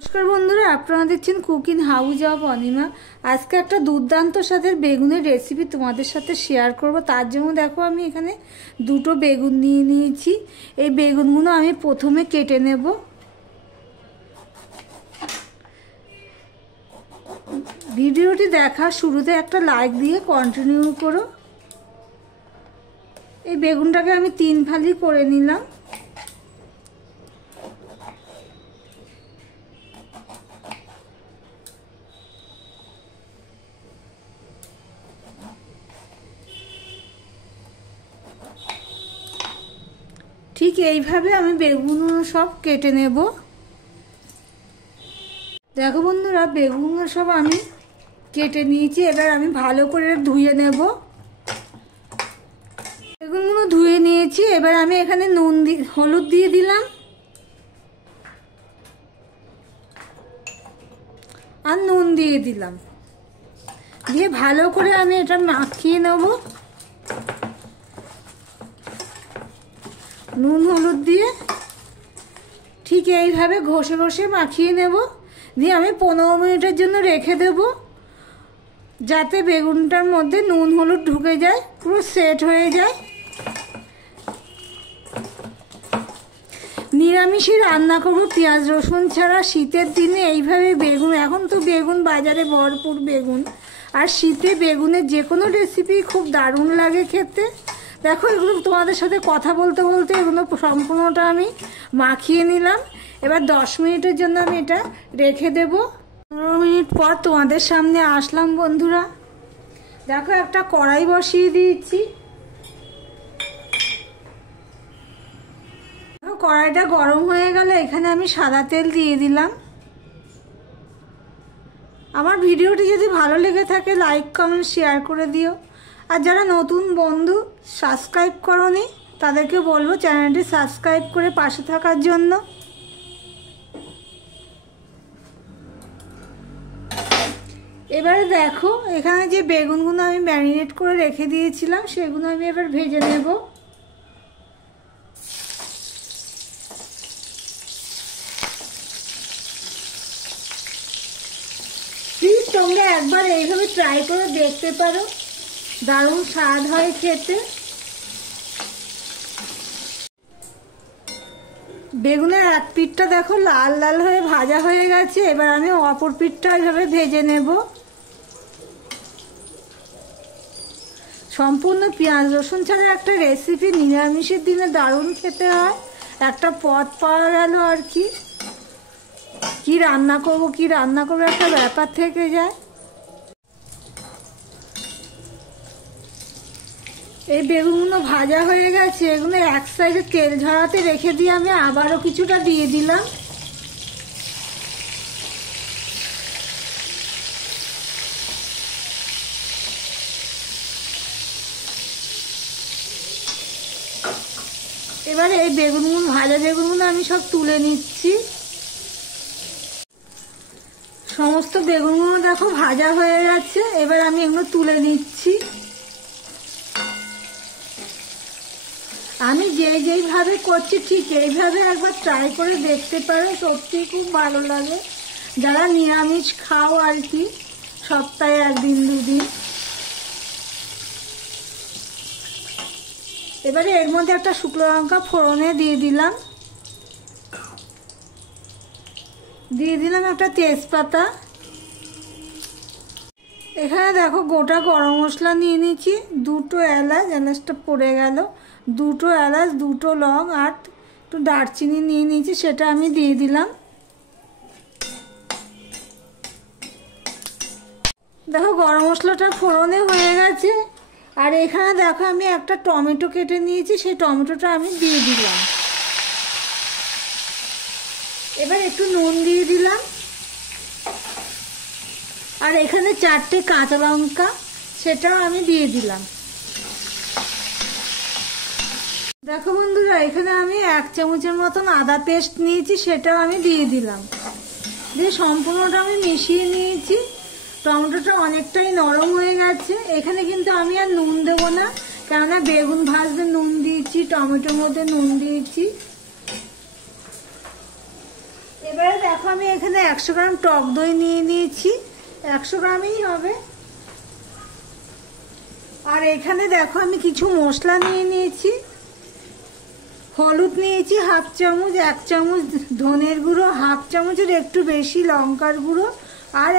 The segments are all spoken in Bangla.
নমস্কার বন্ধুরা, আপনারা দেখছেন কুকিং হাউস অফ অনিমা। আজকে একটা দুর্দান্ত স্বাদের বেগুনের রেসিপি তোমাদের সাথে শেয়ার করব। তার জন্য দেখো আমি এখানে দুটো বেগুন নিয়ে নিয়েছি। এই বেগুনগুলো আমি প্রথমে কেটে নেব। ভিডিওটি দেখার শুরুতে একটা লাইক দিয়ে কন্টিনিউ করো। এই বেগুনটাকে আমি 3 ফালি করে নিলাম। ঠিক এইভাবে আমি বেগুনগুলো সব কেটে নেব। দেখো বন্ধুরা, বেগুনগুলো সব আমি কেটে নিয়েছি। এবার আমি ভালো করে ধুয়ে নেব। বেগুনগুলো ধুয়ে নিয়েছি। এবার আমি এখানে হলুদ দিয়ে দিলাম আর নুন দিয়ে দিলাম। দিয়ে ভালো করে আমি এটা মাখিয়ে নেব। নুন হলুদ দিয়ে ঠিক এইভাবে ঘষে ঘষে মাখিয়ে নেব। দিয়ে আমি 15 মিনিটের জন্য রেখে দেব, যাতে বেগুনটার মধ্যে নুন হলুদ ঢুকে যায়, পুরো সেট হয়ে যায়। নিরামিষে রান্না করব পেঁয়াজ রসুন ছাড়া। শীতের দিনে এইভাবে বেগুন, এখন তো বেগুন বাজারে ভরপুর বেগুন, আর শীতে বেগুনের যে কোনো রেসিপি খুব দারুণ লাগে খেতে। দেখো, এগুলো তোমাদের সাথে কথা বলতে বলতে এগুলো সম্পূর্ণটা আমি মাখিয়ে নিলাম। এবার 10 মিনিটের জন্য আমি এটা রেখে দেব। 15 মিনিট পর তোমাদের সামনে আসলাম বন্ধুরা। দেখো, একটা কড়াই বসিয়ে দিয়েছি। কড়াইটা গরম হয়ে গেলে এখানে আমি সাদা তেল দিয়ে দিলাম। আমার ভিডিওটি যদি ভালো লেগে থাকে লাইক কমেন্ট শেয়ার করে দিও। আর যারা নতুন বন্ধু সাবস্ক্রাইব করোনি তাদেরকে বলবো চ্যানেলটি সাবস্ক্রাইব করে পাশে থাকার জন্য। এবারে দেখো, এখানে যে বেগুনগুলো আমি ম্যারিনেট করে রেখে দিয়েছিলাম সেগুলো আমি এবার ভেজে নেব। প্লিজ তোমরা একবার এইভাবে ট্রাই করে দেখতে পারো, দারুণ স্বাদ হয় খেতে। বেগুনের এক পিঠটা দেখো লাল লাল হয়ে ভাজা হয়ে গেছে। এবার আমি অপর পিঠটা এইভাবে ভেজে নেব। সম্পূর্ণ পেঁয়াজ রসুন ছাড়া একটা রেসিপি নিরামিষের দিনে দারুণ খেতে হয়। একটা পদ পাওয়া গেল আর কি। কি রান্না করবো একটা ব্যাপার থেকে যায়। এই বেগুনগুলো ভাজা হয়ে গেছে। এগুলো এক সাইডে তেল ঝরাতে রেখে দিয়ে আমি আবারও কিছুটা দিয়ে দিলাম। এবারে এই বেগুনগুলো, ভাজা বেগুনগুলো আমি সব তুলে নিচ্ছি। সমস্ত বেগুনগুলো দেখো ভাজা হয়ে গেছে। এবার আমি এগুলো তুলে নিচ্ছি। আমি যেইভাবে করছি ঠিক এইভাবে একবার ট্রাই করে দেখতে পারো, সত্যি খুব ভালো লাগে। যারা নিরামিষ খাও আর কি, সপ্তাহে 1 দিন 2 দিন। এবারে এর মধ্যে একটা শুকনো লঙ্কা ফোড়নে দিয়ে দিলাম। একটা তেজপাতা। এখানে দেখো গোটা গরম মশলা নিয়ে নিয়েছি। 2টো এলাচ, এলাচটা পড়ে গেল। 2টো এলাচ, 2টো লং আর একটু দারচিনি নিয়ে নিয়েছি, সেটা আমি দিয়ে দিলাম। দেখো গরম মশলাটা ফোড়নে হয়ে গেছে। আর এখানে দেখো আমি একটা টমেটো কেটে নিয়েছি, সেই টমেটোটা আমি দিয়ে দিলাম। এবার একটু নুন দিয়ে দিলাম। আর এখানে 4টে কাঁচা লঙ্কা, সেটাও আমি দিয়ে দিলাম। দেখো বন্ধুরা, এখানে আমি 1 চামচের মতন আদা পেস্ট নিয়েছি, সেটাও আমি দিয়ে দিলাম। দিয়ে সম্পূর্ণটা আমি মিশিয়ে নিয়েছি। টমেটোটা অনেকটাই নরম হয়ে গেছে। এখানে কিন্তু আমি আর নুন দেবো না, কেননা বেগুন ভাজতে নুন দিয়েছি, টমেটোর মধ্যে নুন দিয়েছি। এবারে দেখো আমি এখানে 100 গ্রাম টক দই নিয়ে নিয়েছি, 100 গ্রামই হবে। আর এখানে দেখো আমি কিছু মশলা নিয়ে নিয়েছি। হলুদ নিয়েছি হাফ চামচ, 1 চামচ ধনের গুঁড়ো, হাফ চামচের একটু বেশি লঙ্কার গুঁড়ো, আর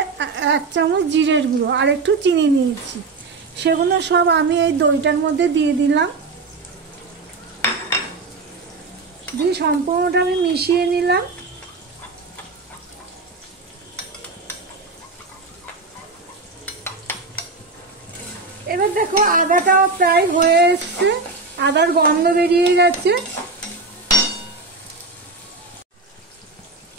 1 চামচ জিরের গুঁড়ো, আর একটু চিনি নিয়েছি। সেগুলো সব আমি এই দইটার মধ্যে দিয়ে দিলাম, দিয়ে সম্পূর্ণটা আমি মিশিয়ে নিলাম। এবার দেখো আদাটাও প্রায় হয়ে এসছে, আদার গন্ধ বেরিয়ে গেছে।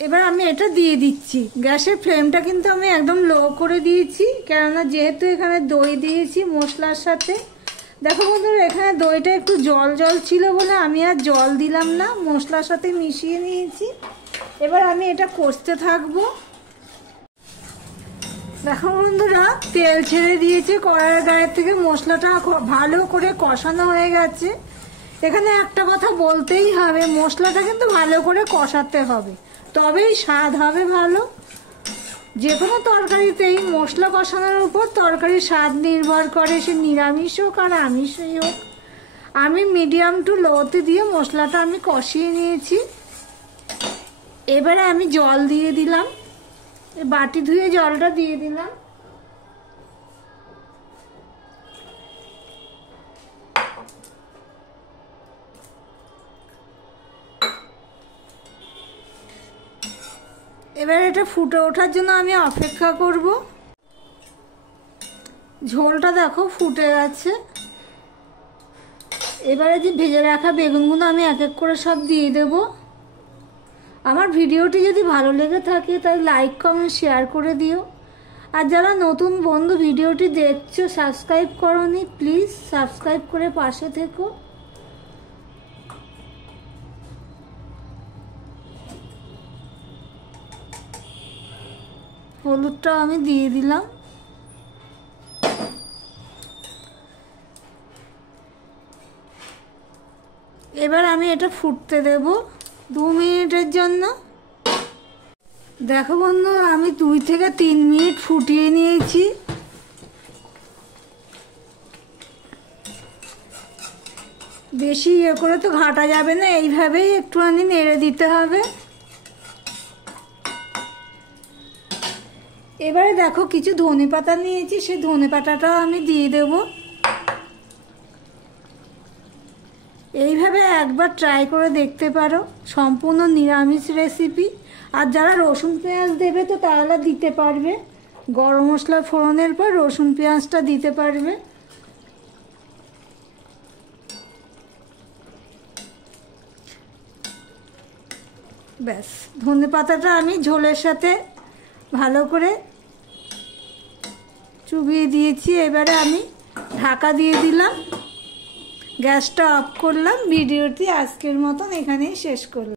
এবার আমি এটা দিয়ে দিচ্ছি। গ্যাসের ফ্লেমটা কিন্তু আমি একদম লো করে দিয়েছি, কেননা যেহেতু এখানে দই দিয়েছি মশলার সাথে। দেখো বন্ধুরা, এখানে দইটা একটু জল জল ছিল বলে আমি আর জল দিলাম না, মশলার সাথে মিশিয়ে নিয়েছি। এবার আমি এটা কষতে থাকবো। দেখো বন্ধুরা, তেল ছেড়ে দিয়েছে কড়াইয়ের গায়ের থেকে, মশলাটা ভালো করে কষানো হয়ে গেছে। এখানে একটা কথা বলতেই হবে, মশলাটা কিন্তু ভালো করে কষাতে হবে, তবেই স্বাদ হবে ভালো। যে কোনো তরকারিতেই মশলা কষানোর উপর তরকারির স্বাদ নির্ভর করে, সে নিরামিষ হোক আর আমিষই হোক। আমি মিডিয়াম টু লোতে দিয়ে মশলাটা আমি কষিয়ে নিয়েছি। এবারে আমি জল দিয়ে দিলাম, বাটি ধুয়ে জলটা দিয়ে দিলাম। এবার এটা ফুটে ওঠার জন্য আমি অপেক্ষা করব। ঝোলটা দেখো ফুটে গেছে। এবারে যে ভেজে রাখা বেগুনগুলো আমি এক এক করে সব দিয়ে দেব। আমার ভিডিওটি যদি ভালো লেগে থাকে তাই লাইক কমেন্ট শেয়ার করে দিও। আর যারা নতুন বন্ধু ভিডিওটি দেখছো সাবস্ক্রাইব করোনি, প্লিজ সাবস্ক্রাইব করে পাশে থেকো। হলুদটা আমি দিয়ে দিলাম। এবার আমি এটা ফুটতে দেব 2 মিনিটের জন্য। দেখো বন্ধু, আমি 2 থেকে 3 মিনিট ফুটিয়ে নিয়েছি। বেশি ইয়ে করে তো ঘাটা যাবে না, এইভাবেই একটুখানি নেড়ে দিতে হবে। এবারে দেখো কিছু ধনেপাতা নিয়েছি, সেই ধনেপাতাটাও আমি দিয়ে দেব। এইভাবে একবার ট্রাই করে দেখতে পারো, সম্পূর্ণ নিরামিষ রেসিপি। আর যারা রসুন পেঁয়াজ দেবে তো তাহলে দিতে পারবে, গরম মশলা ফোড়নের পর রসুন পেঁয়াজটা দিতে পারবে। ব্যাস, ধনেপাতাটা আমি ঝোলের সাথে ভালো করে চুবিয়ে দিয়েছি। এবারে আমি ঢাকা দিয়ে দিলাম, গ্যাসটা অফ করলাম। ভিডিওটি আজকের মতন এখানেই শেষ করলাম।